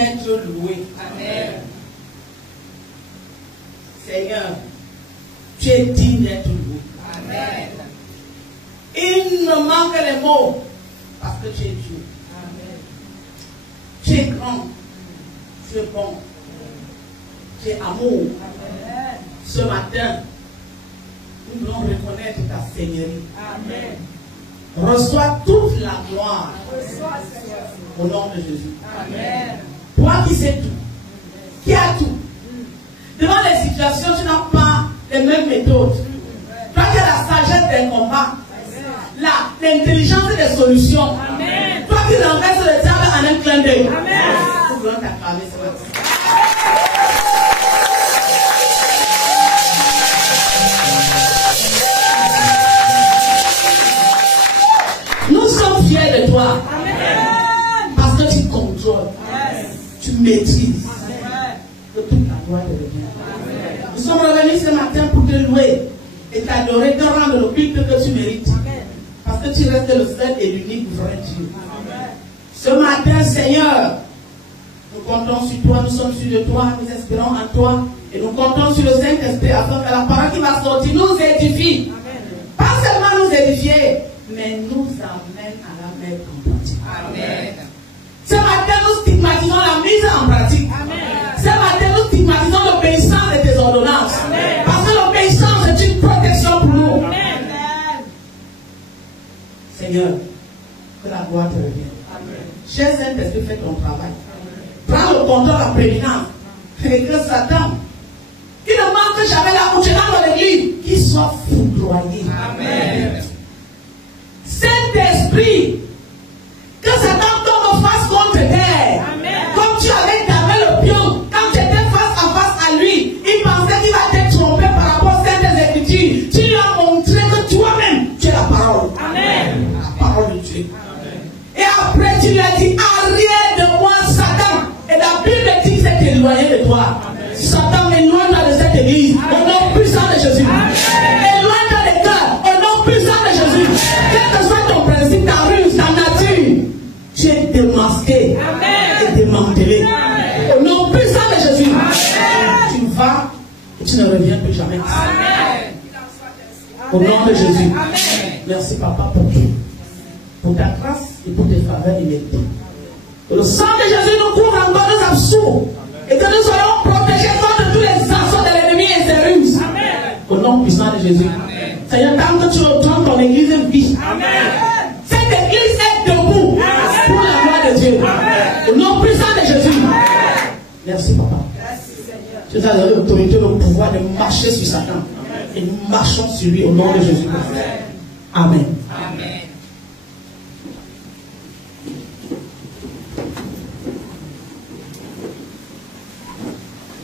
d'être loué. Amen. Seigneur, tu es digne d'être loué. Amen. Il me manque les mots parce que tu es Dieu. Amen. Tu es grand, tu es bon, tu es amour. Amen. Ce matin, nous voulons reconnaître ta Seigneurie. Amen. Reçois toute la gloire. Au nom de Jésus. Amen. Toi qui sais tout, qui as tout. Devant les situations, tu n'as pas les mêmes méthodes. Toi qui as la sagesse des combats, l'intelligence des solutions. Amen. Toi qui renverses le diable en un clin d'œil. Amen. Nous voulons t'acclamer ce matin. Nous sommes fiers de toi. Amen. Parce que tu contrôles. Yes. Tu maîtrises. Amen. Que toute la gloire te revient. Nous sommes revenus ce matin pour te louer et t'adorer, te rendre le culte que tu mérites. Amen. Parce que tu restes le seul et l'unique vrai Dieu. Amen. Ce matin, Seigneur, nous comptons sur toi, nous sommes sûrs de toi, nous espérons en toi et nous comptons sur le Saint-Esprit afin que la parole qui va sortir nous édifie. Amen. Pas seulement nous édifier, mais nous amène à la mettre en pratique. Amen. Ce matin, nous stigmatisons la mise en pratique. Amen. Ce matin, nous stigmatisons l'obéissance de tes ordonnances. Amen. Parce que l'obéissance est une protection pour nous. Amen. Seigneur, que la gloire te revienne. Cher Saint-Esprit, fais ton travail. Amen. Prends le contrôle en prééminence. Et que Satan, qui ne manque jamais l'accouchement dans l'église, qu'il soit foudroyé. Amen. Saint-Esprit, que Satan tombe face contre terre. Amen. Comme tu avais damé le pion, quand tu étais face à face à lui, il pensait qu'il va te tromper par rapport à certaines écritures. Tu lui as montré que toi-même, tu es la parole. Amen. La parole de Dieu. Amen. Et après, tu lui as dit, arrière de moi, Satan. Et la Bible dit qu'il s'est éloigné de toi. Amen. Satan, éloigne-toi de cette église. Au nom puissant de Jésus. Éloigne-toi des cœurs. Au nom puissant de Jésus. Quel que soit ton principe, ta ruse, ta nature, tu es démasqué. Amen. Et démantelé. Amen. Au nom puissant de Jésus. Amen. Tu vas et tu ne reviens plus jamais. Amen. Au nom de Jésus. Amen. Merci Papa pour tout. Pour ta grâce et pour tes faveurs immédiates. Que le sang de Jésus nous couvre encore, nous absourbe. Et que nous soyons protégés contre tous les assauts de l'ennemi et ses ruses. Amen. Au nom puissant de Jésus. Amen. Seigneur, tant que tu retournes ton église vie. Amen. Cette église est debout. Amen. Pour la gloire de Dieu. Amen. Au nom puissant de Jésus. Amen. Merci Papa. Merci Seigneur. Tu nous as donné l'autorité, le pouvoir de marcher sur Satan. Amen. Et nous marchons sur lui au nom de Jésus. Amen. Amen. Amen.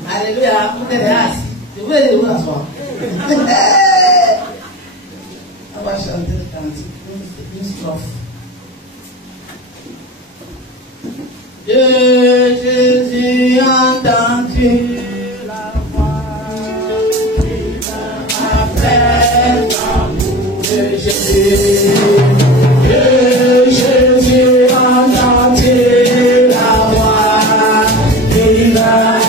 Alléluia, vous êtes assis. Je vous ai dit où asseoir. On va chanter le cantique, une strophe. De Jésus entends-tu la voix qui m'appelle l'amour de Jésus. De Jésus entends-tu la voix qui m'appelle.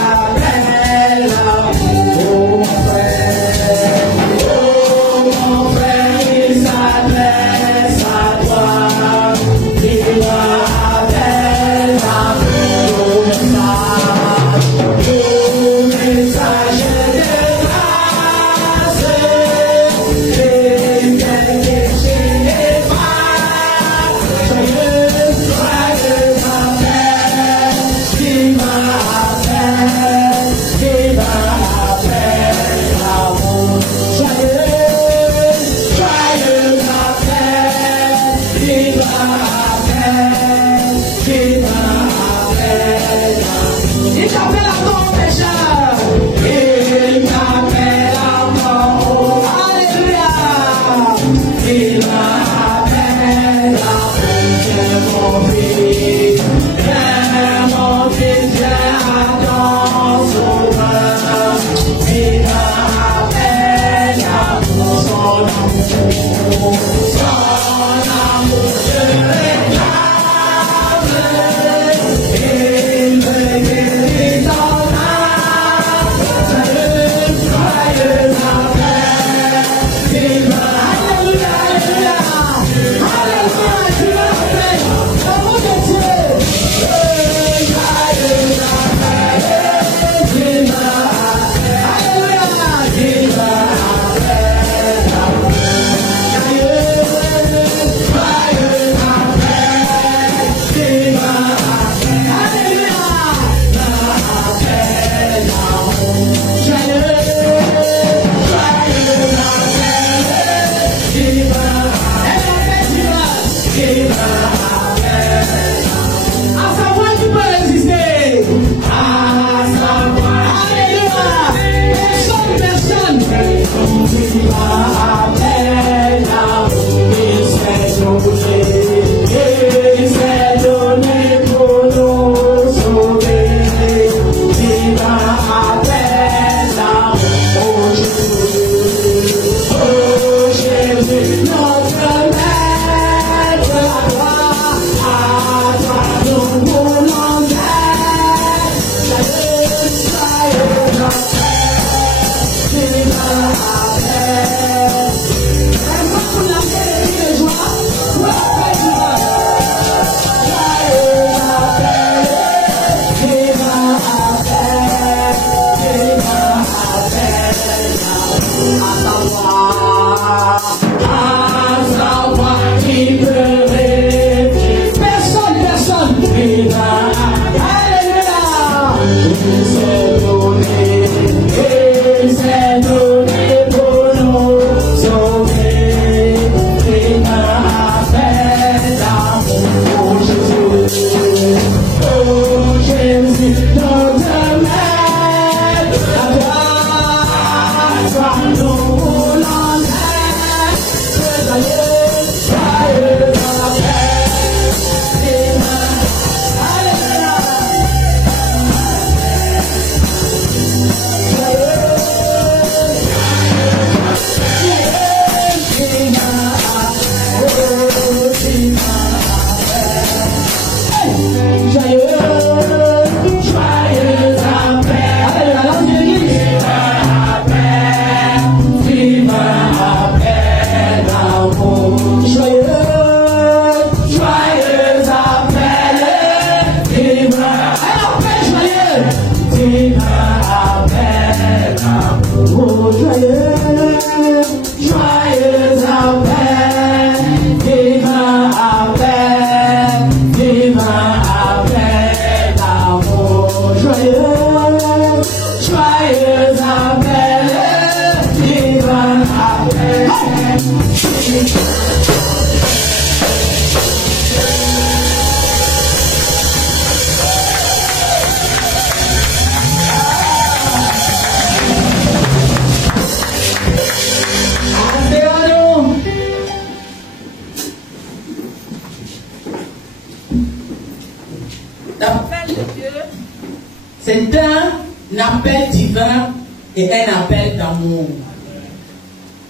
C'est un appel divin et un appel d'amour.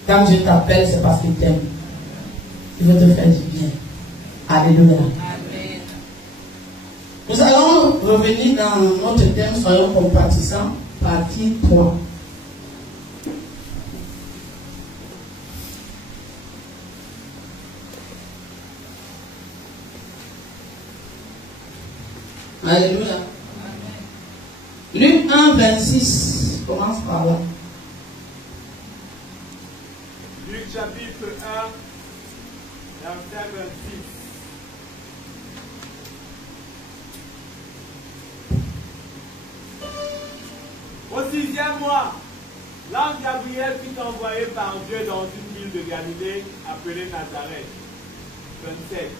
Quand Dieu t'appelle, c'est parce qu'il t'aime. Il veut te faire du bien. Alléluia. Amen. Nous allons revenir dans notre thème, soyons compatissants, partie 3. Alléluia. Luc 1, 26. Commence par là. Luc chapitre 1, verset 26. Au 6e mois, l'ange Gabriel fut envoyé par Dieu dans une ville de Galilée appelée Nazareth. 27.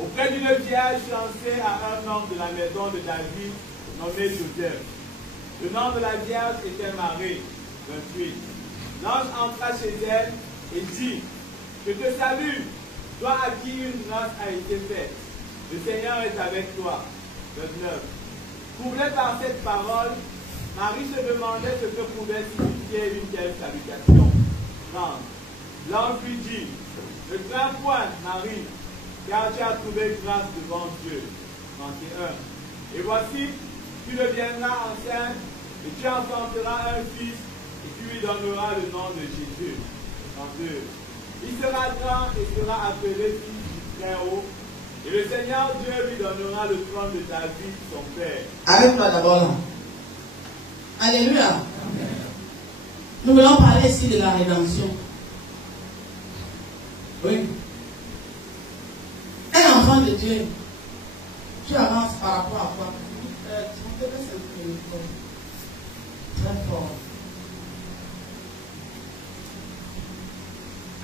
Auprès d'une vierge fiancée à un homme de la maison de David nommé Joseph. Le nom de la vierge était Marie. 28. L'ange entra chez elle et dit: Je te salue, toi à qui une grâce a été faite. Le Seigneur est avec toi. 29. Troublée par cette parole, Marie se demandait ce que pouvait signifier une telle salutation. 30. L'ange lui dit: Ne crains point, Marie, car tu as trouvé grâce devant Dieu. 31. Et voici, tu deviendras enceinte, et tu enfanteras un fils, et tu lui donneras le nom de Jésus. 32. Il sera grand et sera appelé fils du Très-Haut, et le Seigneur Dieu lui donnera le trône de David, son père. Arrête-toi d'abord là. Alléluia. Amen. Nous voulons parler ici de la rédemption. Oui. Un enfant de Dieu, tu avances par rapport à quoi? Très fort.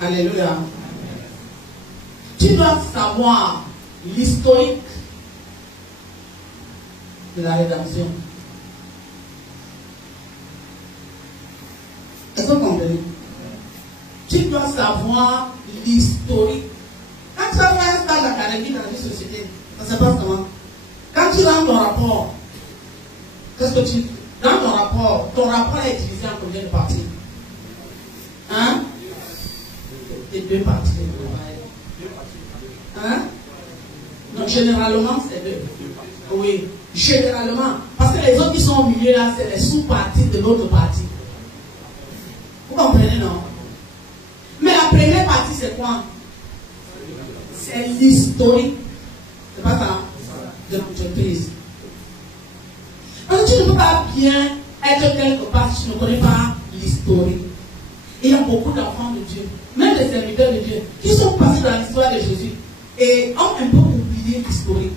Alléluia. Amen. Tu dois savoir l'historique de la rédemption. Est-ce que vous comprenez? Tu dois savoir l'historique. Quand tu vas faire un stage académique dans une société, ça se passe comment? Quand tu rends ton rapport, qu'est-ce que tu... Dans ton rapport est divisé en combien de parties? Hein? Et 2 parties. Hein? Donc généralement c'est 2. Oui, généralement. Parce que les autres qui sont au milieu là, c'est les sous-parties de l'autre partie. Vous comprenez, non? Mais la première partie, c'est quoi? C'est l'historique. C'est pas ça? De l'entreprise. Parce que tu ne peux pas bien être quelque part si tu ne connais pas l'historique. Et il y a beaucoup d'enfants de Dieu, même des serviteurs de Dieu, qui sont passés dans l'histoire de Jésus et ont un peu oublié l'historique.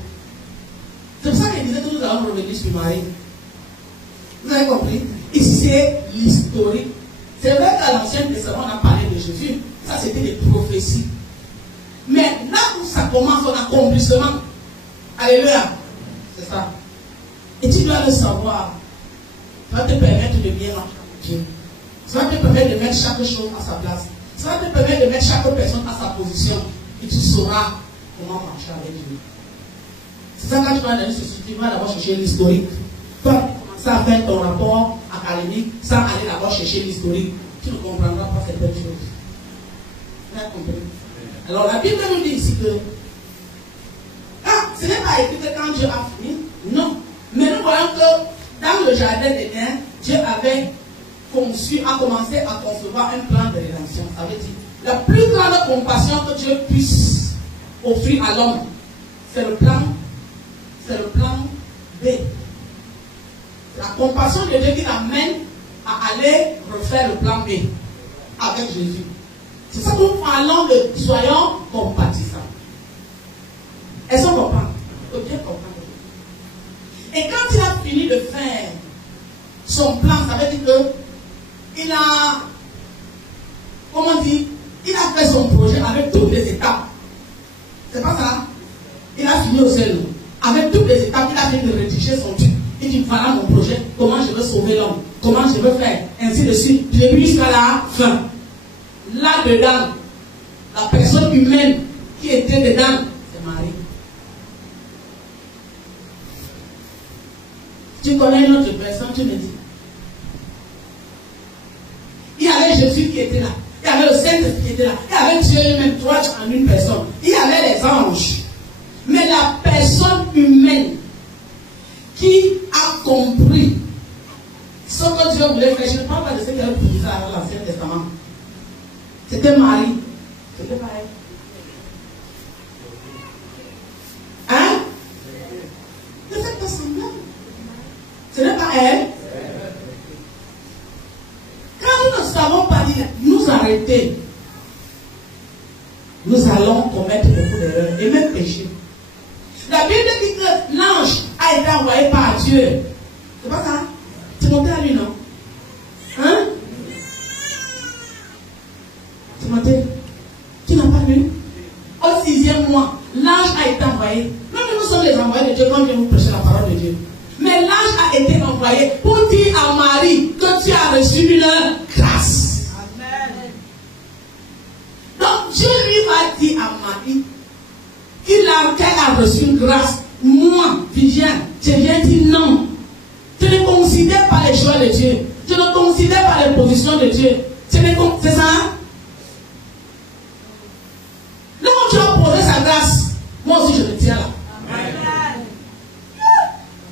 C'est pour ça qu'il disait que nous allons revenir sur Marie. Vous avez compris? Ici, c'est l'historique. C'est vrai qu'à l'Ancien Testament, on a parlé de Jésus. Ça, c'était des prophéties. Mais là où ça commence, son accomplissement. Alléluia. C'est ça. Et tu dois le savoir. Ça va te permettre de bien marcher avec Dieu. Ça va te permettre de mettre chaque chose à sa place. Ça va te permettre de mettre chaque personne à sa position. Et tu sauras comment marcher avec Dieu. C'est ça, quand tu vas dans une société, tu vas d'abord chercher l'historique. Toi, ça faire ton rapport académique sans aller d'abord chercher l'historique. Tu ne comprendras pas certaines choses. Vous avez compris? Alors la Bible nous dit ici que ce n'est pas écrit que quand Dieu a fini, non. Mais nous voyons que dans le jardin d'Éden, Dieu avait a commencé à concevoir un plan de rédemption. Ça veut dire la plus grande compassion que Dieu puisse offrir à l'homme, c'est le plan B. La compassion de Dieu qui l'amène à aller refaire le plan B avec Jésus. C'est ça que nous parlons de soyons compatissants. Est-ce qu'on comprend? Il faut bien comprendre. Et quand il a fini de faire son plan, ça veut dire que il a, comment dire, il a fait son projet avec toutes les étapes. C'est pas ça? Il a fini au seul. Avec toutes les étapes, il a fait de rédiger son truc. Il dit, voilà mon projet, comment je veux sauver l'homme, comment je veux faire, ainsi de suite, du début jusqu'à la fin. Là-dedans, la personne humaine qui était dedans, c'est Marie. Tu connais une autre personne, tu me dis. Il y avait Jésus qui était là. Il y avait le Saint-Esprit qui était là. Il y avait Dieu lui-même, toi en une personne. Il y avait les anges. Mais la personne humaine qui a compris ce que Dieu voulait faire, je ne parle pas de ce qu'il a utilisé dans l'Ancien Testament. C'était Marie. C'était pas elle. Hein? Ne faites pas semblant. Ce n'est pas elle. Quand nous ne savons pas dire, nous arrêter, nous allons commettre beaucoup d'erreurs et même pécher. La Bible dit que l'ange a été envoyé par Dieu. C'est pas ça? Tu montais à lui, non? Hein? Tu montais? Tu n'as pas lu? Au 6e mois, l'ange a été envoyé. Nous sommes les envoyés de Dieu quand nous prêchons la parole de Dieu. Mais l'ange a été envoyé pour dire à Marie que tu as reçu une grâce. Amen. Donc Dieu lui a dit à Marie qu'elle a reçu une grâce. Moi, Viviane, je viens dire non. Je ne considère pas les choix de Dieu. Je ne considère pas les positions de Dieu. C'est ça? Hein? Là où tu as posé sa grâce, moi aussi je me tiens là. Amen.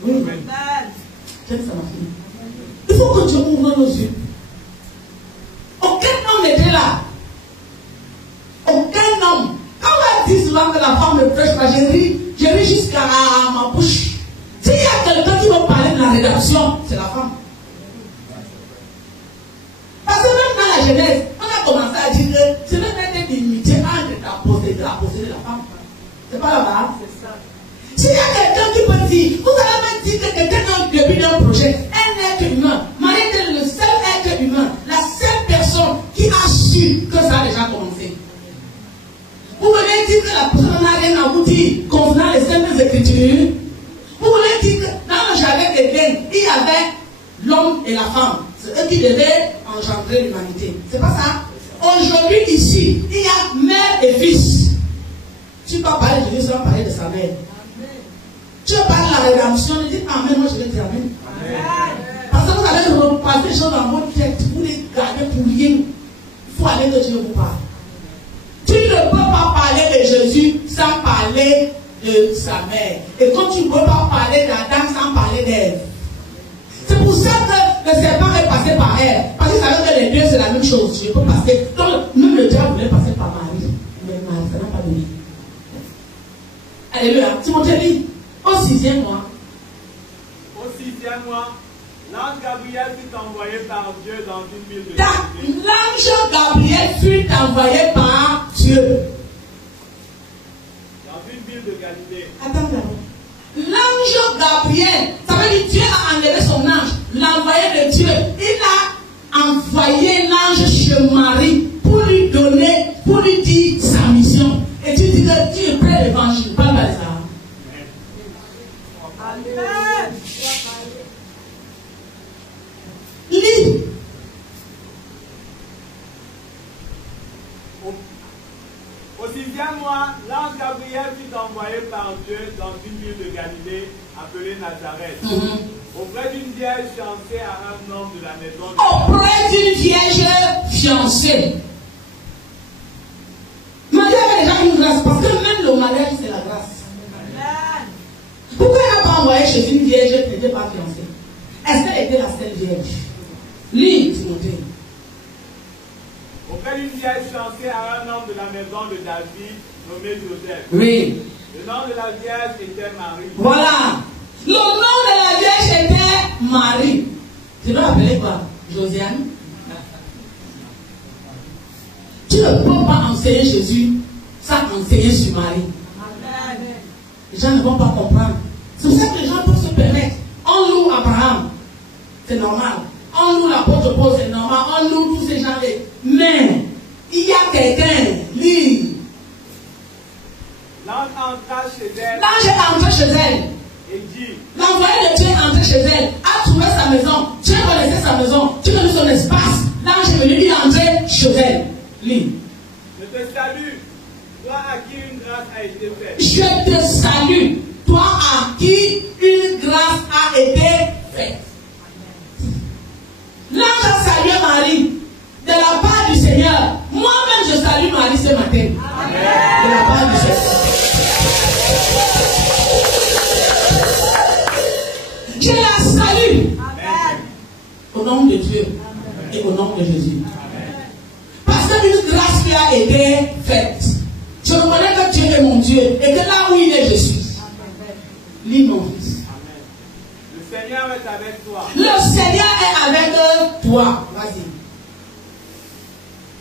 Oui. Ça m'a fini. Il faut que Dieu ouvre nos yeux. Aucun homme n'était là. Aucun homme. Quand on a dit souvent que la femme ne prêche pas, j'ai ri jusqu'à ma bouche. S'il y a quelqu'un qui veut parler de la rédemption, c'est la femme. Parce que même dans la Genèse, on a commencé à dire que ce n'est pas une inimitié entre la possédée et la femme. C'est pas là-bas. C'est ça. S'il y a quelqu'un qui peut dire, vous allez même dire que quelqu'un dans le début d'un projet, un être humain, Marie était le seul être humain, la seule personne qui a su que ça a déjà commencé. Vous voulez dire que la personne n'a rien abouti convenant les Saintes Écritures? Vous voulez dire que dans le jardin d'Éden, il y avait l'homme et la femme. C'est eux qui devaient engendrer l'humanité. C'est pas ça? Aujourd'hui, ici, il y a mère et fils. Tu peux parler de Dieu sans parler de sa mère. Tu parles de la rédemption, tu dis Amen, moi je vais dire Amen. Parce que vous allez repasser les choses dans votre tête, vous les gardez pour rien. Il faut aller que Dieu vous parle. Tu ne peux pas parler de Jésus sans parler de sa mère. Et quand tu ne peux pas parler d'Adam sans parler d'Ève. C'est pour ça que le serpent est passé par elle. Parce qu'il savait que les deux c'est la même chose. Je peux passer. Donc, même le diable voulait passer par Marie. Mais Marie, ça n'a pas donné. Alléluia. Timothée dit, au 6e mois. Au 6e mois, l'ange Gabriel fut envoyé par Dieu dans une ville de Galilée. L'ange Gabriel fut envoyé par Dieu. Dans une ville de Galilée. Attends d'abord. L'ange Gabriel, ça veut dire Dieu a enlevé son ange, l'envoyé de Dieu. Il a envoyé l'ange chez Marie pour lui donner, pour lui dire sa mission. Et tu dis que tu es prêt à l'évangile, pas mal ça. Amen. Lis. Au 6e mois, l'ange Gabriel fut envoyé par Dieu dans une ville de Galilée appelée Nazareth, auprès d'une vierge fiancée à un homme de la maison de Auprès d'une vierge fiancée. Marie avait déjà une grâce, parce que même le mariage c'est la grâce. Pourquoi il n'a pas envoyé chez une vierge qui n'était pas fiancée? Est-ce qu'elle était la seule vierge? Lis, Timothée. Auprès d'une vierge fiancée à un homme de la maison de David, nommé Joseph. Oui. Le nom de la vierge était Marie. Voilà. Le nom de la vierge était Marie. Tu dois appeler quoi? Josiane? Tu ne peux pas enseigner Jésus sans enseigner sur Marie. Amen. Les gens ne vont pas comprendre. C'est pour ça que les gens peuvent se permettre. On loue Abraham. C'est normal. On loue l'apôtre Paul, c'est normal. On loue tous ces gens-là. Mais, il y a quelqu'un, lui. L'ange entra chez elle. L'ange est entré chez elle. Et dit. L'envoyé de Dieu est entré chez elle. A trouvé sa maison. Dieu connaissait sa maison. Dieu connaissait son espace. L'ange est venu, il est entré chez elle. Lui. Je te salue. Toi à qui une grâce a été faite. Je te salue. Toi à qui une grâce a été salut. Amen. Au nom de Dieu et au nom de Jésus. Parce qu'une grâce qui a été faite. Je reconnais que Dieu est mon Dieu et que là où il est, je suis. Lis mon fils. Amen. Le Seigneur est avec toi. Le Seigneur est avec toi. Vas-y.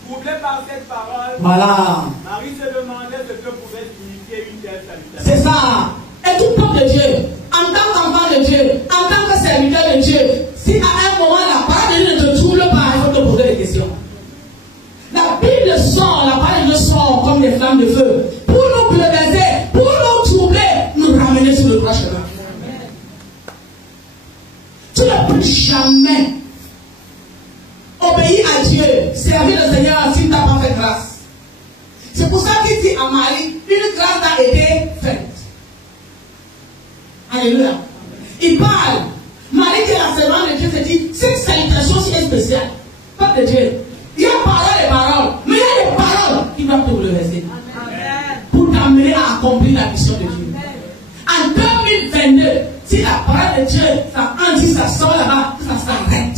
Troublé par cette parole, Voilà. Marie se demandait ce que pouvait signifier une telle salutation. C'est ça. Et tout peuple de Dieu, en tant qu'enfant de Dieu, en tant que serviteur de Dieu, si à un moment la parole de Dieu ne te trouble pas, il faut te poser des questions. La Bible sort, la parole de Dieu sort comme des flammes de feu pour nous bouleverser, pour nous troubler, nous ramener sur le droit chemin. Tu ne peux jamais obéir à Dieu, servir le Seigneur s'il ne t'a pas fait grâce. C'est pour ça qu'il dit à Marie, une grâce a été faite. Alléluia. Il parle. Marie qui est la servante de Dieu se dit, cette salutation si est spéciale. Peuple de Dieu. Il y a paroles et paroles, mais il y a des paroles qui doivent te bouleverser. Pour t'amener à accomplir la mission de Dieu. En 2022, si la parole de Dieu, ça en dit, ça sort là-bas, ça s'arrête.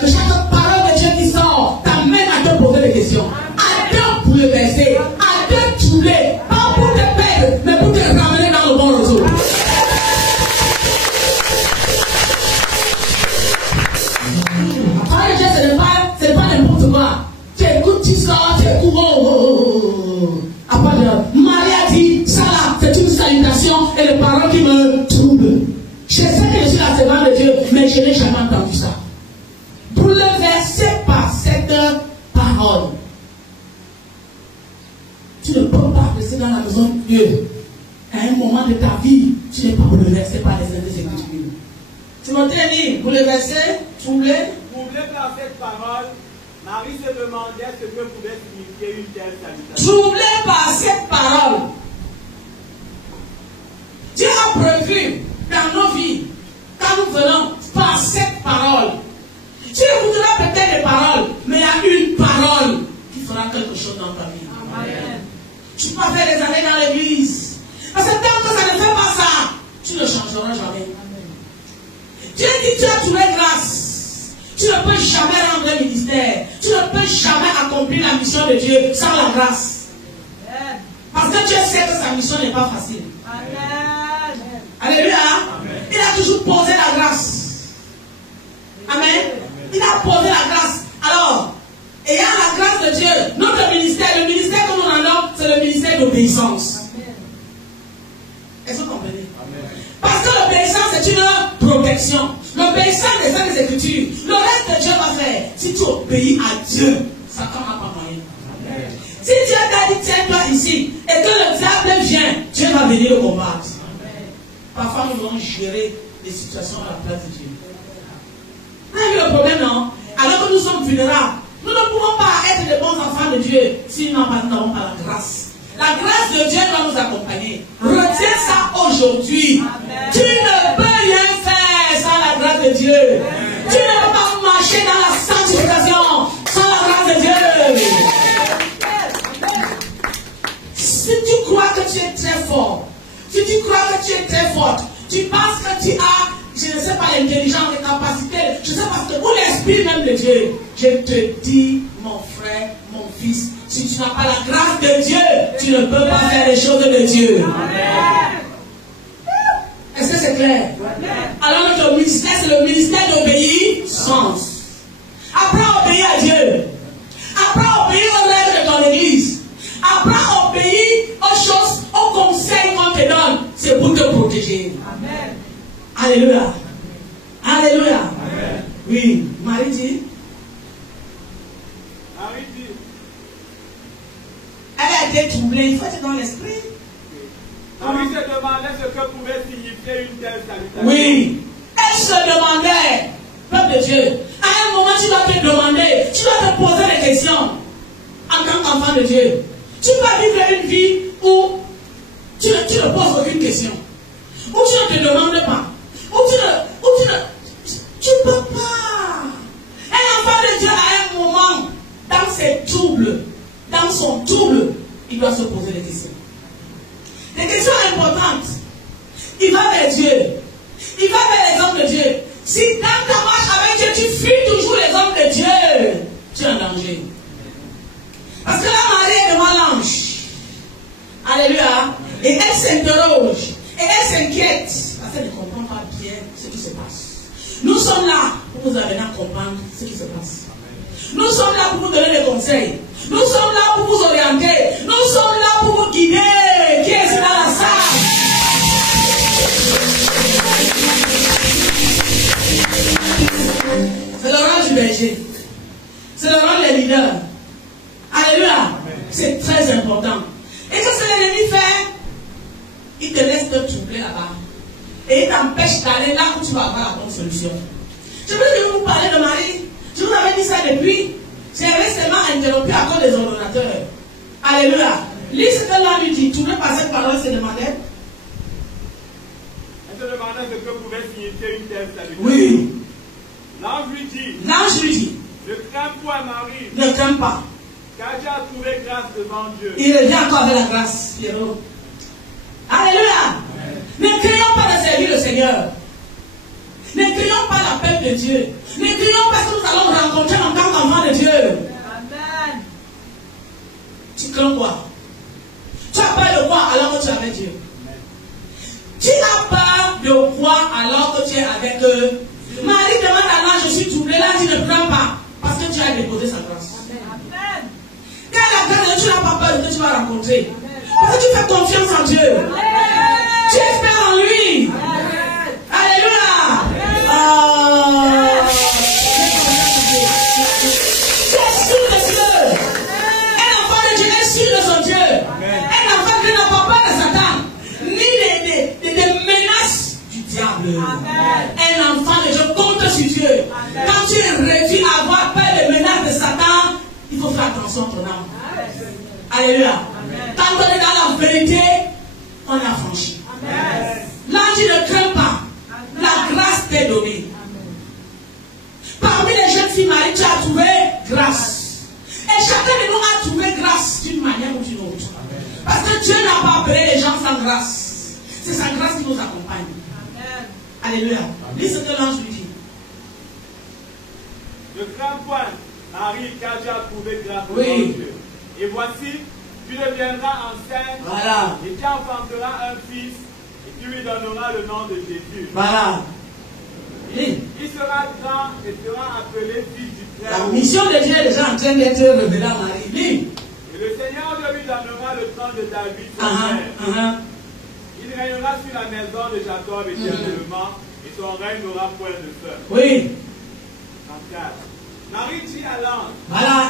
Que chaque parole de Dieu qui sort t'amène à te poser des questions, à te bouleverser, à te troubler, pas pour te perdre, mais pour te ramener dans le bon retour. La parole de Dieu, ce n'est pas n'importe quoi. Tu écoutes, tu sors, tu écoutes, Après, Marie a dit, ça là, c'est une salutation et les paroles qui me troublent. Je sais que je suis la servante de Dieu, mais je n'ai jamais entendu ça. Bouleversé par cette parole. Tu ne peux pas rester dans la maison de Dieu. À un moment de ta vie, tu n'es pas bouleversé par les Saintes Écritures. Timothée dit, bouleversé, troublé. Troublé par cette parole, Marie se demandait ce que pouvait signifier une telle salutation. Troublé par cette parole. Dieu a prévu dans nos vies, quand nous venons par cette parole. Tu écouteras peut-être des paroles, mais il y a une parole qui fera quelque chose dans ta vie. Amen. Tu peux faire des années dans l'église. Parce que tant que ça ne fait pas ça, tu ne changeras jamais. Amen. Dieu dit, tu as trouvé grâce. Tu ne peux jamais rendre un ministère. Tu ne peux jamais accomplir la mission de Dieu sans la grâce. Amen. Parce que Dieu sait que sa mission n'est pas facile. Amen. Alléluia. Amen. Il a toujours posé la grâce. Amen. Il a posé la grâce. Alors, ayant la grâce de Dieu, notre ministère, le ministère que nous rendons, c'est le ministère d'obéissance. Est-ce que vous comprenez? Parce que l'obéissance, c'est une protection. L'obéissance des Saintes Écritures. Le reste de Dieu va faire. Si tu obéis à Dieu, Satan n'a pas moyen. Si Dieu t'a dit, tiens-toi ici, et que le diable vient, Dieu va venir le combattre. Parfois, nous devons gérer les situations à la place de Dieu. Vous avez vu le problème, non? Alors que nous sommes vulnérables, nous ne pouvons pas être des bons enfants de Dieu si nous n'avons pas la grâce. La grâce de Dieu doit nous accompagner. Retiens ça aujourd'hui. Tu ne peux rien faire sans la grâce de Dieu. Tu ne peux pas marcher dans la sanctification sans la grâce de Dieu. Si tu crois que tu es très fort, si tu crois que tu es très forte, tu penses que tu as, je ne sais pas, l'intelligence, les capacités, je ne sais pas, ou l'esprit même de Dieu. Je te dis, mon frère, mon fils, si tu n'as pas la grâce de Dieu, tu ne peux pas faire les choses de Dieu. Amen. Est-ce que c'est clair? Amen. Alors notre ministère, c'est le ministère d'obéissance. Apprends à obéir à Dieu. Apprends à obéir aux règles de ton église. Apprends à obéir aux choses, aux conseils qu'on te donne. C'est pour te protéger. Amen. Alléluia. Alléluia. Amen. Oui, Marie dit. Marie dit. Elle a été troublée. Il faut être dans l'esprit. Marie se demandait ce que pouvait signifier une telle salutation. Oui. Elle se demandait, peuple de Dieu, à un moment tu dois te demander, tu dois te poser des questions en tant qu'enfant de Dieu. Tu peux vivre une vie où tu ne poses aucune question, où tu ne te demandes pas, où tu ne peux pas. Un enfant de Dieu à un moment, dans ses troubles, dans son trouble, il doit se poser des questions. Des questions importantes. Il va vers Dieu. Il va vers les hommes de Dieu. Nous sommes là pour vous amener à comprendre ce qui se passe. Nous sommes là pour vous donner des conseils. Nous sommes là pour vous orienter. Nous sommes là pour vous guider. Qui est dans la salle? C'est le rôle du berger. C'est le rôle des leaders. Alléluia. C'est très important. Et qu'est-ce que l'ennemi fait? Il te laisse te troubler là-bas. Et il t'empêche d'aller là où tu vas avoir la bonne solution. Je veux que vous parlez de Marie. Je vous avais dit ça depuis. J'ai récemment interrompu à cause des ordonnateurs. Alléluia. Lis ce que l'ange lui dit. Tu veux passer par là, c'est demandé. Elle se demandait ce que pouvait signifier une telle salutation. Oui. L'ange lui dit. L'ange lui dit. Ne crains point, Marie. Ne crains pas. Car tu as trouvé grâce devant Dieu. Il revient encore avec la grâce, Pierrot. Alléluia. Ne craignons pas de servir le Seigneur. Ne craignons pas l'appel de Dieu. Ne craignons pas ce que nous allons rencontrer en tant qu'enfants de Dieu. Amen. Tu crains quoi? Tu as peur de quoi alors que tu es avec Dieu? Tu as peur de quoi alors que tu es avec eux? Marie demande à l'ange, je suis troublée. Là, tu ne crains pas parce que tu as déposé sa grâce. Amen. Quand la grâce, tu n'as pas peur de ce que tu vas rencontrer. Parce que tu fais confiance en Dieu. Tu espères en lui. Alléluia. Tu es sûr de Dieu. Un enfant de Dieu est sûr de son Dieu. Un enfant de Dieu n'a pas peur de Satan, ni des menaces du diable. Un enfant de Dieu compte sur Dieu. Quand tu es réduit à avoir peur des menaces de Satan, il faut faire attention à ton âme. Alléluia. Quand on est dans la vérité, on a franchi. Là, tu ne crains pas. La grâce t'est donnée. Parmi les jeunes filles, Marie, tu as trouvé grâce. Et chacun de nous a trouvé grâce d'une manière ou d'une autre. Parce que Dieu n'a pas appelé les gens sans grâce. C'est sa grâce qui nous accompagne. Alléluia. Lis ce que l'ange lui dit. Ne crains point, Marie, car tu as trouvé grâce devant Dieu. Et voici, tu deviendras enceinte. Voilà. Et tu enfanteras un fils. Et tu lui donneras le nom de Jésus. Voilà. Oui. Il sera grand et sera appelé fils du La Très-Haut. mission de Dieu est déjà en train d'être révélée à Marie. Oui. Et le Seigneur Dieu lui donnera le trône de David, son père. Il régnera sur la maison de Jacob éternellement, et son règne n'aura point de fin. Oui. 34. Marie dit à l'ange, Voilà.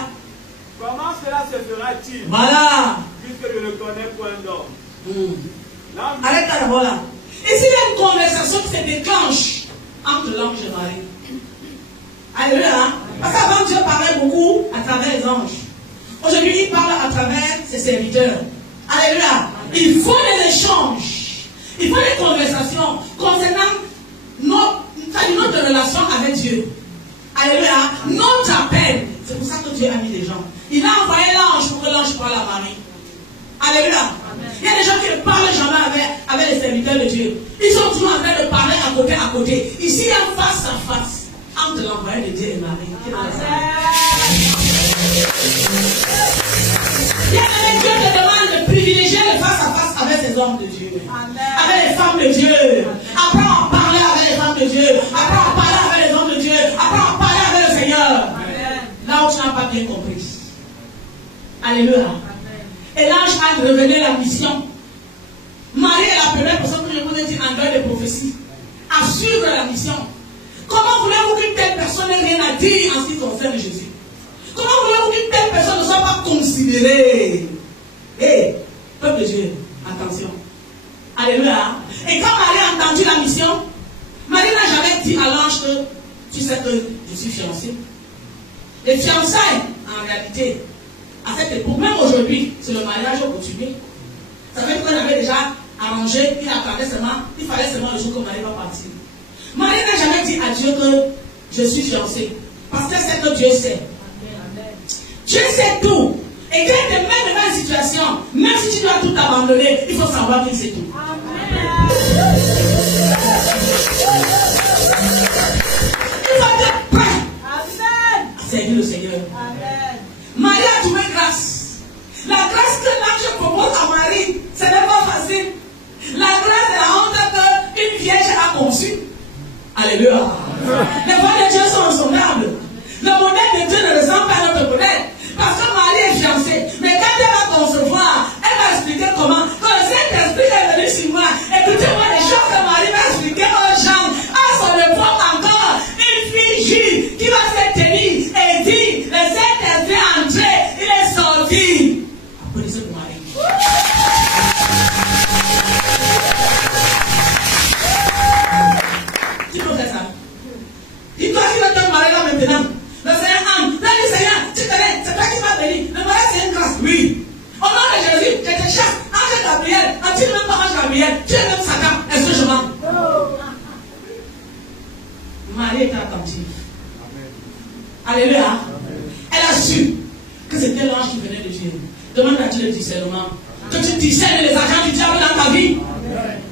comment cela se fera-t-il, Voilà. puisque je ne connais point d'homme? L'ange Arrête d'abord là. Ici, il y a une conversation qui se déclenche entre l'ange et Marie. Alléluia. Parce qu'avant, Dieu parlait beaucoup à travers les anges. Aujourd'hui, il parle à travers ses serviteurs. Alléluia. Il faut des échanges. Il faut des conversations concernant notre relation avec Dieu. Alléluia. Notre appel. C'est pour ça que Dieu a mis des gens. Il a envoyé l'ange pour que l'ange parle à Marie. Alléluia. Il y a des gens qui ne parlent jamais avec les serviteurs de Dieu. Ils sont toujours en train de parler à côté. Ici, il y a face à face entre l'envoyé de Dieu et Marie. Il y a des Dieu qui demande de privilégier le face à face avec ces hommes de Dieu. Avec les femmes de Dieu. Apprends à parler avec les femmes de Dieu. Apprends à parler avec les hommes de Dieu. Apprends à parler avec le Seigneur. Là où tu n'as pas bien compris. Alléluia. Et l'ange a révélé la mission. Marie est la première personne que je vous ai dit en dehors de prophétie. À suivre la mission. Comment voulez-vous qu'une telle personne n'ait rien à dire en ce qui concerne Jésus? Comment voulez-vous qu'une telle personne ne soit pas considérée? Hé, peuple de Dieu, attention. Alléluia. Et quand Marie a entendu la mission, Marie n'a jamais dit à l'ange que tu sais que je suis fiancée. Les fiançailles, en réalité, à cette époque, même aujourd'hui, c'est le mariage coutumier. Ça fait qu'on avait déjà arrangé, il fallait seulement le jour que Marie va partir. Marie n'a jamais dit à Dieu que je suis fiancée. Parce qu'elle sait que Dieu sait. Dieu sait tout. Et quand tu te mets devant une situation, même si tu dois tout abandonner, il faut savoir qu'il sait tout. Il faut être prêt à servir le Seigneur. Marie a trouvé grâce. La grâce que l'ange propose à Marie, ce n'est pas facile. La grâce de la honte qu'une vierge a conçue. Alléluia. Les voies de Dieu sont insondables. Le modèle de Dieu ne ressemble pas à notre modèle. Parce que Marie est fiancée. Mais quand elle va concevoir, elle va expliquer comment. Quand le Saint-Esprit est venu sur moi, écoutez-moi les choses que Marie va expliquer aux gens. À son époque encore, une fille juive qui va se tenir et dire, le Saint-Esprit est entré, il est sorti. Applaudissez pour Marie. Tu peux faire ça. Dis-toi qui va te marier là maintenant. Le Seigneur âme. Là, le Seigneur, tu connais, c'est toi qui vas venir. Le mariage, c'est une grâce. Oui. Au nom de Jésus, je te chasse. Ange Gabriel, as-tu même pas Ange Gabriel? Tu es même Satan. Est-ce que je mens? Marie était attentive. Alléluia. Elle a su que c'était l'ange qui venait de Dieu. Demande à Dieu le discernement. Que tu discernes les agents du diable dans ta vie.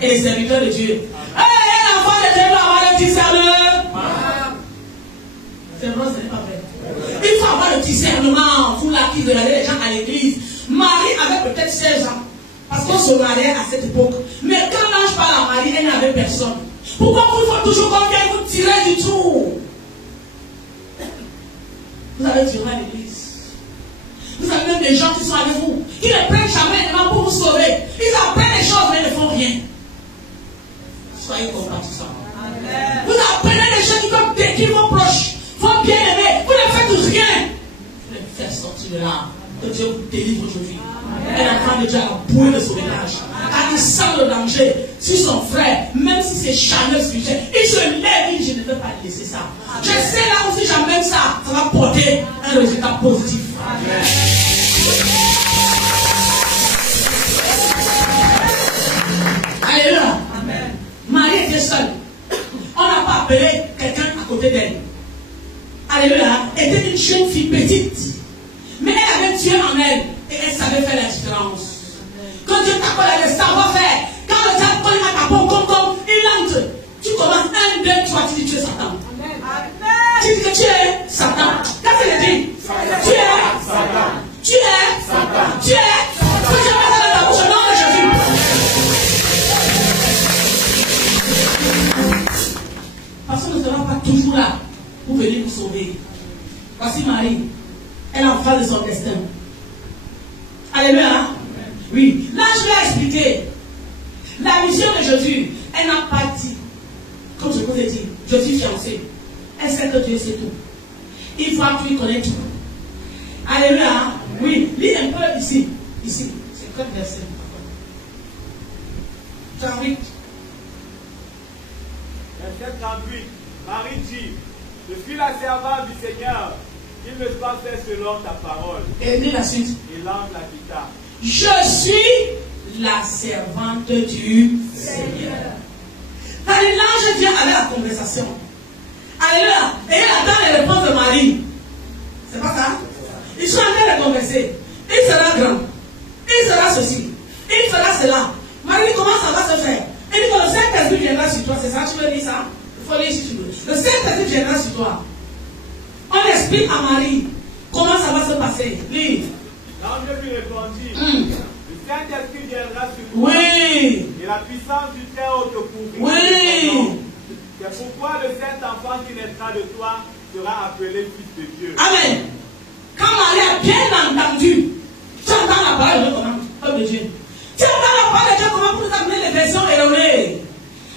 Et les serviteurs de Dieu. L'enfant de Dieu doit avoir le discernement. C'est vrai, ce n'est pas vrai. Il faut avoir le discernement pour l'acquis de les gens à l'église. Marie avait peut-être 16 ans. Parce qu'on se mariait à cette époque. Mais quand l'ange parle à Marie, elle n'avait personne. Pourquoi il faut toujours qu'on vienne vous tirer du trou? Vous avez tiré à l'église. Vous avez même des gens qui sont avec vous, qui ne prennent jamais les mains pour vous sauver. Ils apprennent les choses mais ne font rien. Soyez compatissants. Vous apprenez les gens qui vont proches, vont bien aimer. Vous ne faites rien. Vous les faites sortir de là. Que Dieu vous délivre aujourd'hui. Et la femme de Dieu a boué le sauvetage. Car il sent le danger sur son frère, même si c'est charnel spirituel. Il se lève, il dit, je ne veux pas laisser ça. Je sais là aussi, j'aime ça. Ça va porter un résultat positif. Alléluia. Marie était seule. On n'a pas appelé quelqu'un à côté d'elle. Alléluia. Elle était une jeune fille petite. Mais elle avait Dieu en elle. Et elle savait faire la différence. Quand Dieu t'appelle à le savoir faire. Quand le diable colle à ta peau, comme il entre. Tu commences 1, 2, 3, tu dis tu es Satan. Tu dis que tu es Satan. Qu'est-ce qu'il dit? Tu es Satan. Tu es Satan. Tu es. Faut que je mette ça dans ta bouche au nom de Jésus. Parce qu'on ne sera pas toujours là pour venir nous sauver. Voici Marie. Elle est en face de son destin. Alléluia. Oui. Là, je vais expliquer. La mission de Jésus, elle n'a pas dit, comme je vous ai dit, je suis fiancée. Elle sait que Dieu sait tout. Il faut que tu connais tout. Alléluia. Oui. Lis un peu ici. Ici. C'est quel verset? Verset 38. Marie dit, je suis la servante du Seigneur. Il me soit fait selon ta parole. Et lis la suite. Et l'ange la quitta. Je suis la servante du Seigneur. L'ange vient avec la conversation. Alléluia. Et il attend les réponses de Marie. C'est pas ça? Ils sont en train de converser. Il sera grand. Il sera ceci. Il fera cela. Marie, comment ça va se faire? Il dit que le Saint-Esprit viendra sur toi. C'est ça? Tu veux dire ça? Il faut lire si tu veux. Le Saint-Esprit viendra sur toi. On explique à Marie comment ça va se passer. Lis. L'ange lui répondit, le Saint-Esprit viendra sur toi. Oui. Et la puissance du Très-Haut te couvrira. Oui. C'est pourquoi le Saint-Enfant qui naîtra de toi sera appelé Fils de Dieu. Amen. Quand Marie a bien entendu, tu entends la parole de Dieu comment? Comme de Dieu. Tu entends la parole de Dieu comment pour nous amener les versions erronées.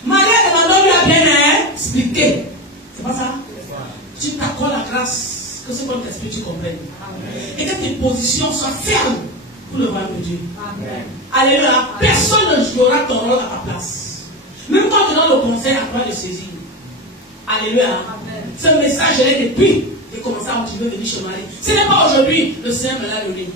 Marie a demandé, lui a bien expliqué. C'est pas ça? Tu t'accordes la grâce que ce qu'on t'explique, tu comprennes. Et que tes positions soient fermes pour le royaume de Dieu. Amen. Alléluia. Personne ne jouera ton rôle à ta place. Même quand tu donnes le conseil, à toi de saisir. Alléluia. Amen. Ce message, je l'ai depuis. J'ai commencé à motiver venir chez Marie. Ce n'est pas aujourd'hui, le Seigneur me l'a donné.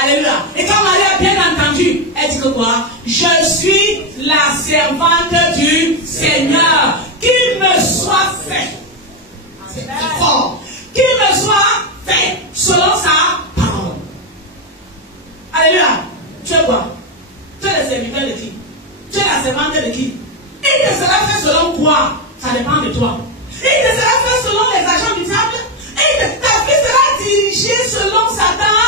Alléluia. Et quand Marie a bien entendu, elle dit que quoi? Je suis la servante du Seigneur. Qu'il me soit fait. C'est très fort. Qu'il me soit fait selon sa parole. Alléluia. Tu es quoi? Tu es le serviteur de qui? Tu es la servante de qui? Il te sera fait selon quoi? Ça dépend de toi. Il te sera fait selon les agents du diable. Ta vie sera dirigée selon Satan.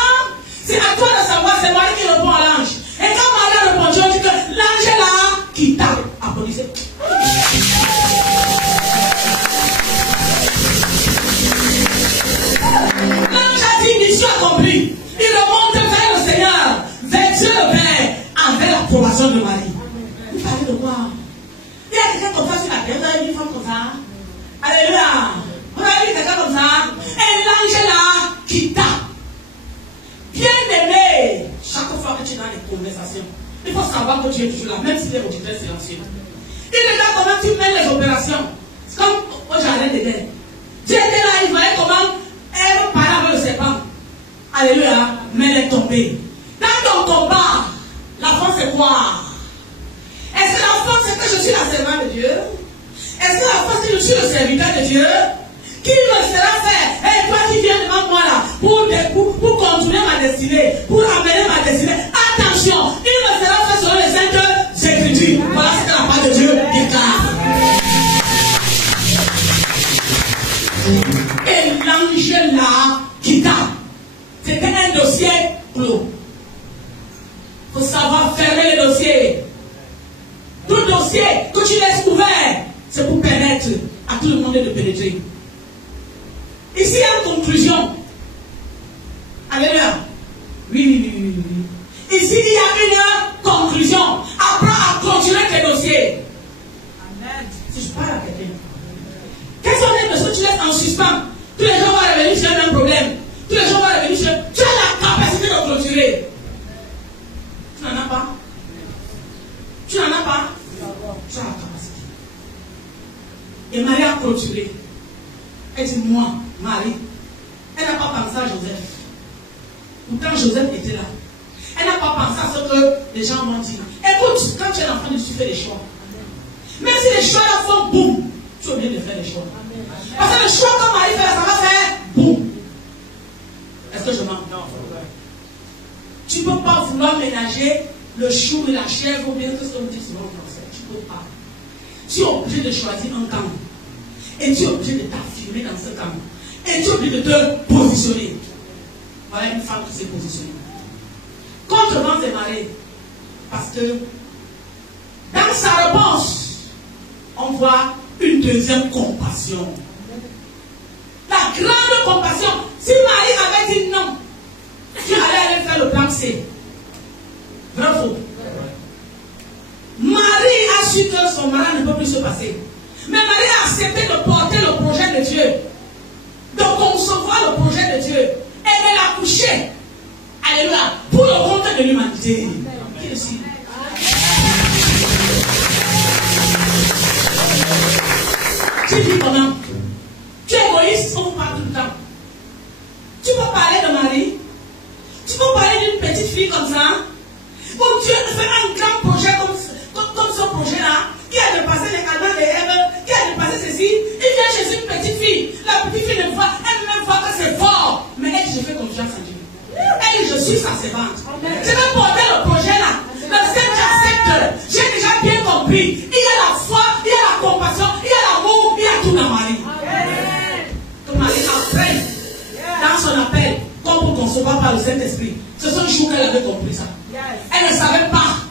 C'est à toi de savoir, c'est Marie qui répond à l'ange. Et quand Marie a répondu, on dit que l'ange est là qui t'a applaudissé. savoir que tu es toujours là, même si tu es auditeur silencieux. Il regarde comment tu mènes les opérations. C'est comme au jardin d'Éden. Dieu était là, il voyait comment elle parlait avec le serpent. Alléluia, mais elle est tombée. Dans ton combat, la force c'est quoi? Est-ce que la force c'est que je suis la servante de Dieu? Est-ce que la force c'est que je suis le serviteur de Dieu? Qui me sera fait? Et toi qui viens devant moi là, pour continuer ma destinée, pour amener ma destinée. Attention, il me sera fait selon les saintes écritures. Voilà ce que la parole de Dieu déclare. Et l'ange là quitta. C'était un dossier clos. Il faut savoir fermer le dossier. Tout dossier que tu laisses ouvert, c'est pour permettre à tout le monde de pénétrer. Ici, il y a une conclusion. Alléluia. Oui. Ici, il y a une conclusion. Apprends à continuer tes dossiers. Amen. Si je parle à quelqu'un. Quelles sont les personnes que tu laisses en suspens? Tous les gens vont revenir sur le même problème. Tous les gens vont revenir sur... Tu as la capacité de clôturer. Tu n'en as pas? Tu n'en as pas? Tu as la capacité. Et Marie a clôturé. Elle dit, moi, Marie, elle n'a pas pensé à Joseph. Pourtant, Joseph était là. Elle n'a pas pensé à ce que les gens vont dire. Écoute, quand tu es l'enfant de Dieu, tu fais des choix. Même si les choix là font boum, tu es obligé de faire des choix. Parce que le choix que Marie fait là, ça va faire boum. Est-ce que je mens? Non. Tu ne peux pas vouloir ménager le chou et la chèvre ou bien tout ce qu'on dit souvent en français. Tu ne peux pas. Tu es obligé de choisir un camp. Et tu es obligé de t'affirmer dans ce camp. Et tu es obligé de te positionner. Voilà une femme qui s'est positionnée. Contre vents et marées. Parce que dans sa réponse, on voit une deuxième compassion. La grande compassion. Si Marie avait dit non, tu allais aller faire le plan C. Vrai ou faux? Marie a su que son mari ne peut plus se passer. Mais Marie a accepté de porter le projet de Dieu, de concevoir le projet de Dieu et de l'accoucher. Alléluia. Pour le compte de l'humanité. Qui est ici? Tu dis comment? Tu es égoïste, on vous parle tout le temps. Tu peux parler de Marie. Tu peux parler d'une petite fille comme ça. Comme Dieu fait un grand projet comme ce projet-là, qui a dépassé les Adams et Ève, qui a dépassé ceci. Il vient chez une petite fille. La petite fille ne voit, elle-même voit que c'est fort. Mais elle dit, je fais confiance en Dieu. Elle dit, je suis sa servante. Je vais porter le projet-là. Le Seigneur j'accepte. J'ai déjà bien compris. Il y a la foi, il y a la compassion, il y a l'amour, il y a tout dans Marie. Que Marie apprenne dans son appel, comme pour concevoir par le Saint-Esprit. C'est ce jour qu'elle avait compris ça. Elle ne savait pas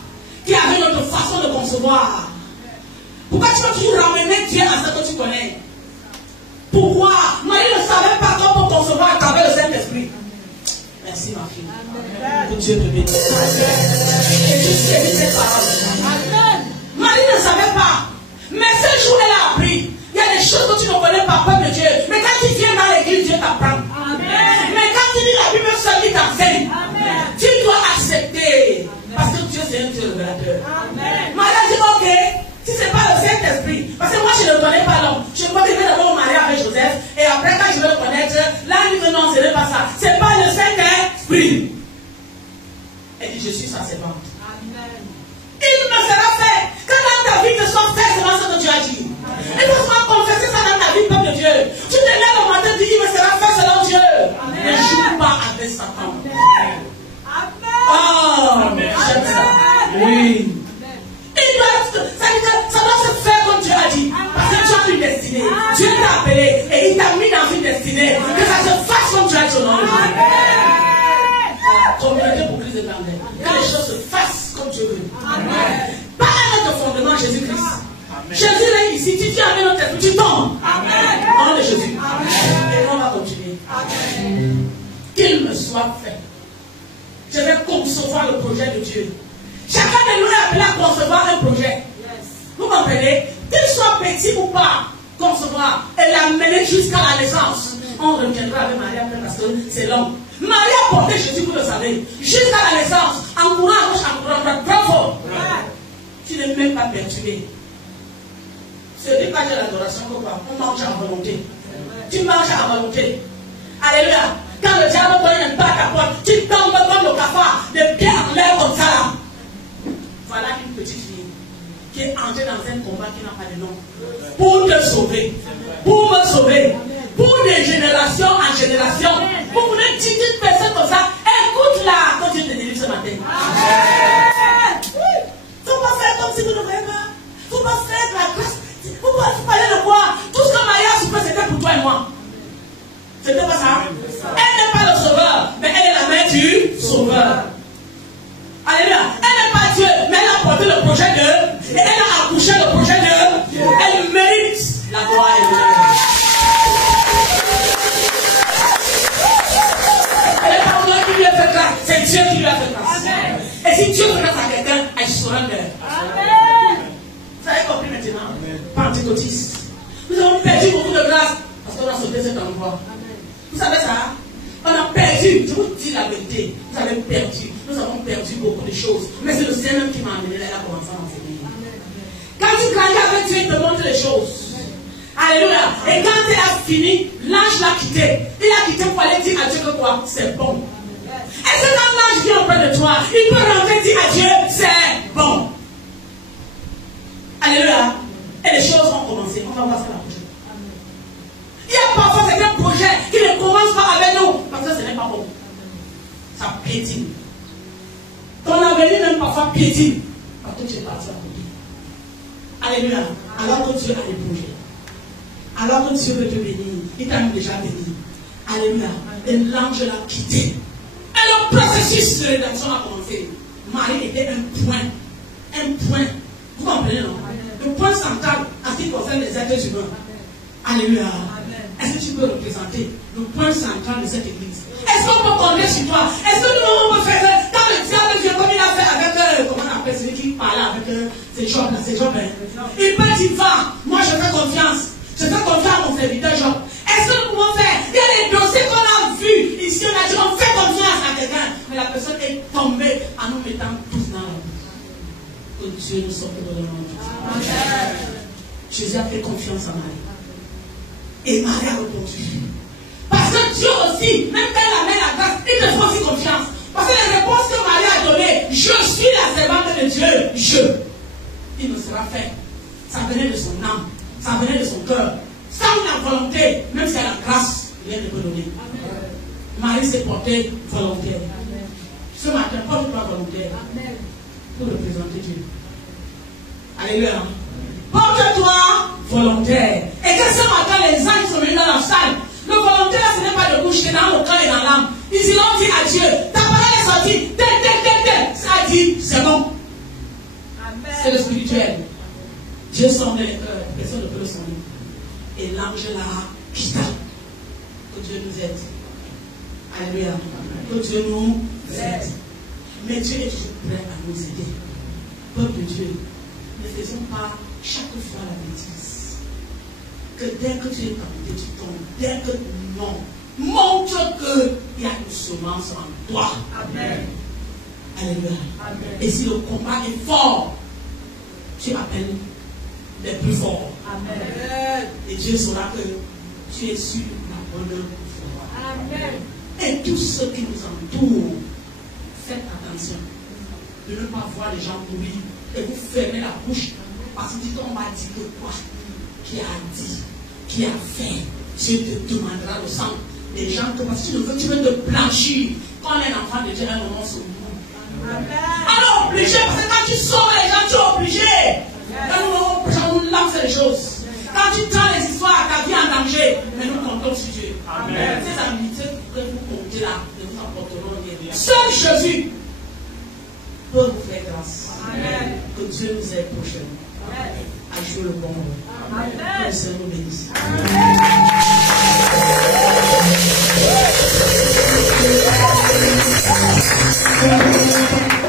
qu'il y avait une autre façon de concevoir. Pourquoi tu veux toujours ramener Dieu à ce que tu connais? Pourquoi? Marie ne savait pas comment concevoir à travers le Saint-Esprit. Merci ma fille. Que Dieu te bénisse. Et tu sais ces paroles. Marie ne savait pas. Mais ce jour elle a appris. Il y a des choses que tu ne connais pas, peuple de Dieu. Mais quand tu viens dans l'église, Dieu t'apprend. Mais quand tu lis la Bible seule, il t'enseigne. Tu dois accepter. Parce que Dieu c'est un Dieu révélateur. Marie a dit ok, si ce n'est pas le Saint-Esprit, parce que moi je ne connais pas l'homme, je ne peux pas d'abord me marier avec Joseph, et après quand je vais le connaître, là il dit non, ce n'est pas ça. Ce n'est pas le Saint-Esprit. Elle dit je suis sa servante. Il me sera fait. Quand dans ta vie te soit fait, c'est ce que tu as dit. Il faut seulement confesser ça dans ta vie, peuple de Dieu. Tu te lèves le matin et dis il me sera fait selon Dieu. Ne joue pas avec Satan. Oh, j'aime ça. Oui. Ça doit se faire comme Dieu a dit. Parce que tu as une destinée. Dieu t'a appelé et il t'a mis dans une destinée. Que ça se fasse comme tu as dit au nom de Jésus. Communauté pour Christ éternel. Que les choses se fassent comme Dieu veut. Pas un autre fondement Jésus-Christ. Jésus est ici. Si tu amènes notre esprit, tu tombes. Au nom de Jésus. Et on va continuer. Qu'il me soit fait. Je vais concevoir le projet de Dieu. Chacun de nous est appelé à concevoir un projet. Vous comprenez? Qu'il soit petit ou pas, concevoir et l'amener jusqu'à la naissance. On reviendra avec Marie après parce que c'est long. Marie a porté Jésus, vous le savez, jusqu'à la naissance, en courant à gauche, en courant à droite. Bravo! tu n'es même pas perturbé. Ce n'est pas de l'adoration qu'on voit. On marche à volonté. Tu marches à volonté. Alléluia. Quand le diable donne pas ta porte, tu tombes comme le cafard, de pied en l'air comme ça là. Voilà une petite fille qui est entrée dans un combat qui n'a pas de nom. Pour te sauver. Pour me sauver. Pour des générations en génération. Pour une petite personne comme ça, écoute-la quand Dieu te délivre ce matin. Faut pas faire comme si vous ne voyez pas. Faut pas faire de la grâce. Faut pas parler de quoi. Tout ce que Maria a souffert, c'était pour toi et moi. C'était pas ça. Elle n'est pas le sauveur, mais elle est la mère du sauveur. Alléluia. Elle n'est pas Dieu, mais elle a porté le projet de. Et elle a accouché le projet de. Elle mérite la gloire et l'honneur. Elle n'est pas moi qui lui a fait grâce, c'est Dieu qui lui a fait grâce. Et si Dieu fait grâce à quelqu'un, elle surrender. Vous avez compris maintenant? Pentecôtiste. Nous avons perdu beaucoup de grâce parce qu'on a sauté cet endroit. Vous savez ça? On a perdu, je vous dis la vérité, vous avez perdu, nous avons perdu beaucoup de choses. Mais c'est le Seigneur qui m'a amené là, il a commencé à m'enseigner. Quand tu grandis avec Dieu, il te montre les choses. Alléluia. Et quand il a fini, l'ange l'a quitté. Il a quitté pour aller dire à Dieu que quoi? C'est bon. Est-ce que quand l'ange vient auprès de toi, il peut rentrer et dire à Dieu, c'est bon? Alléluia. Et les choses vont commencer. On va voir ça la prochaine. Il y a parfois certains projets qui ne commencent pas avec nous parce que ce n'est pas bon. Ça piétine. Ton avenir même parfois piétine parce que tu es parti à côté. Alléluia. Alors que Dieu a des projets. Alors que Dieu veut te bénir. Il t'a déjà béni. Alléluia. Et l'ange l'a quitté. Et le processus de rédemption a commencé. Marie était un point. Un point. Vous comprenez, non? Le point central en ce qui concerne les êtres humains. Alléluia. Est-ce que tu peux représenter le point central de cette église? Est-ce qu'on peut compter sur toi? Est-ce que nous, on peut faire quand le diable vient comme il a fait avec, comment on appelle celui qui parlait avec ces jobs-là, ces jobs-là? Il peut dire, va, moi je fais confiance. Je fais confiance à mon serviteur Job. Est-ce que nous pouvons faire? Il y a des dossiers qu'on a vus ici, on a dit, on fait confiance à quelqu'un. Mais la personne est tombée en nous mettant tous dans la bouche. Que Dieu nous sorte de l'ombre. Jésus a fait confiance à Marie. Et Marie a répondu. Parce que Dieu aussi, même quand elle amène la grâce, il te fait aussi confiance. Parce que les réponses que Marie a données, je suis la servante de Dieu, il me sera fait. Ça venait de son âme, ça venait de son cœur. Sans la volonté, même si elle a la grâce, rien ne peut donner. Marie s'est portée volontaire. Ce matin, porte-toi volontaire. Pour représenter Dieu. Alléluia. Porte-toi volontaire. Et que ce matin, les anges sont venus dans la salle. Le volontaire, ce n'est pas de bouche, c'est dans le cœur et dans l'âme. Ils ont dit à Dieu, ta parole est sortie, ça a dit, c'est bon. C'est le spirituel. Dieu sonde les cœurs, personne ne peut le sonder. Et l'ange là quitta. Que Dieu nous aide. Alléluia. Que Dieu nous aide. Mais Dieu est toujours prêt à nous aider. Peuple de Dieu, ne faisons pas chaque fois la bêtise. Que dès que tu es tenté, tu tombes. Dès que non, montre qu'il y a une semence en toi. Amen. Alléluia. Amen. Et si le combat est fort, tu appelles les plus forts. Amen. Et Dieu saura que tu es sur la bonne voie. Amen. Et tous ceux qui nous entourent, faites attention de ne pas voir les gens mourir et vous fermez la bouche parce qu'on m'a dit que quoi? Qui a dit, qui a fait, Dieu te demandera le sang des gens que parce que tu veux te blanchir. Quand on est un enfant de Dieu, un moment se mourra. Alors obligé, parce que quand tu sauves les gens, tu es obligé. Quand nous lance les choses. Quand tu tends les histoires, ta vie en danger, mais nous comptons sur Dieu. Amen. Ces amitiés que vous comptez là, ne vous apporteront rien. Seul Jésus peut vous faire grâce. Amen. Que Dieu nous aide prochainement à jouer le bon rôle. Amen. Que le Seigneur nous bénisse. Amen.